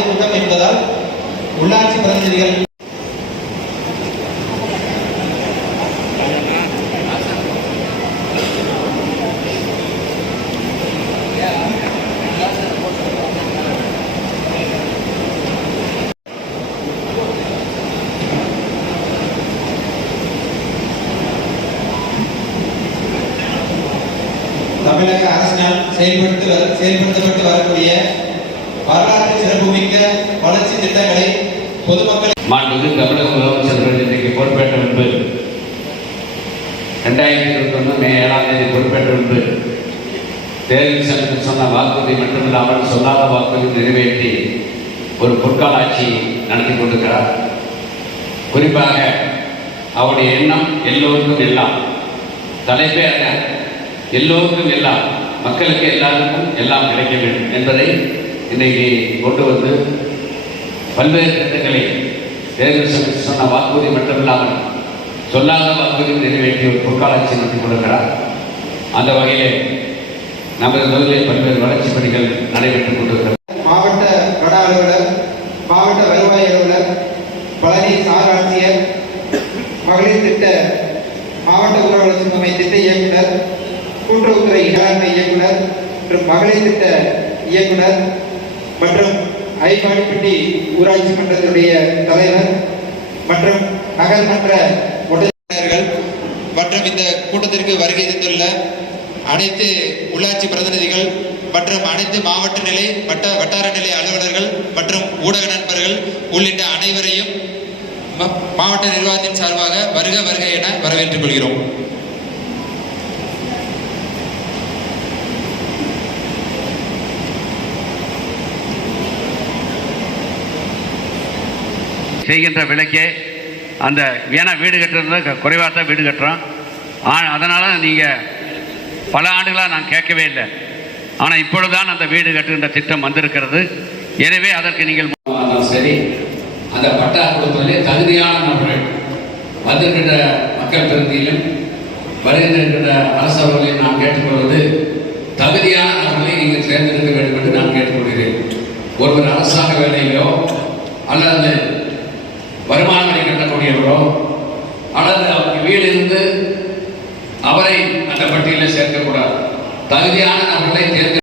கூட்டம் என்பதால் உள்ளாட்சி பிரதிநிதிகள் தமிழக அரசினால் செயல்படுத்தப்பட்டு வரக்கூடிய வரலாற்று பொதுமக்கள் மாண்புமிகு தமிழக முதலமைச்சர்கள் இன்றைக்கு பொறுப்பேற்ற முன்பு ரெண்டாயிரத்தி இருபத்தி ஒன்று மே ஏழாம் தேதி பொறுப்பேற்ற முன்பு தேர்தல் சமயத்தில் சொன்ன வாக்குறுதி மட்டுமில்லாமல் சொல்லாத வாக்குறுதி நிறைவேற்றி ஒரு பொற்கால ஆட்சி நடத்தி கொண்டிருக்கிறார். குறிப்பாக அவருடைய எண்ணம் எல்லோருக்கும் எல்லாம் தலைப்பே அல்ல எல்லோருக்கும் எல்லாம் மக்களுக்கு எல்லாருக்கும் எல்லாம் கிடைக்க வேண்டும் என்பதை இன்றைக்கு கொண்டு வந்து பல்வேறு திட்டங்களை தேர்தல் சொன்ன வாக்குறுதி மட்டுமில்லாமல் சொல்லாத வாக்குறுதி நிறைவேற்றி ஒரு பொற்காலத்தை நடத்தி கொள்கிறார் அந்த வகையிலே நமது தொகுதியில் பல்வேறு வளர்ச்சிப் பணிகள் நடைபெற்றுக் கொண்டிருக்கிறது. மாவட்ட வட அலுவலர் மாவட்ட வருவாய் அலுவலர் பழனி சார் ஆட்சியர் மகளிர் திட்ட மாவட்ட ஊரக வளர்ச்சி முகமை திட்ட இயக்குனர் கூட்டுறவுத்துறை இடாண்மை இயக்குனர் மற்றும் மகளிர் திட்ட இயக்குனர் மற்றும் ஐபாடிப்பட்டி ஊராட்சி மன்றத்தினுடைய தலைவர் மற்றும் நகர்மன்ற ஒட்டுநர்கள் மற்றும் இந்த கூட்டத்திற்கு வருகை தந்துள்ள அனைத்து உள்ளாட்சி பிரதிநிதிகள் மற்றும் அனைத்து மாவட்ட நிலை வட்ட வட்டார நிலை அலுவலர்கள் மற்றும் ஊடக நண்பர்கள் உள்ளிட்ட அனைவரையும் ம- மாவட்ட நிர்வாகத்தின் சார்பாக வருக வருக என வரவேற்றுக் கொள்கிறோம். செய்கின்ற விலைக்கே அந்த ஏன்னா வீடு கட்டுறது குறைவாக தான் வீடு கட்டுறோம். அதனால் நீங்கள் பல ஆண்டுகளாக நான் கேட்கவே இல்லை. ஆனால் இப்பொழுதுதான் அந்த வீடு கட்டுகின்ற திட்டம் வந்திருக்கிறது. எனவே அதற்கு நீங்கள் சரி அந்த பட்டா கொடுப்பதிலே தகுதியான நபர்கள் வந்திருக்கின்ற மக்கள் பிரதியிலும் வருகின்ற அரசவர்களையும் நான் கேட்டுக்கொள்வது தகுதியான நபர்களை நீங்கள் தேர்ந்தெடுக்க வேண்டும் என்று நான் கேட்டுக்கொள்கிறேன். ஒருவர் அரசாங்க வேலையிலோ அல்லது வருமானம் கட்டக்கூடியவரோ அல்லது அவருக்கு வீடு இருந்து அவரை அந்த பட்டியலில் சேர்க்கக்கூடாது. தகுதியான நபர்களை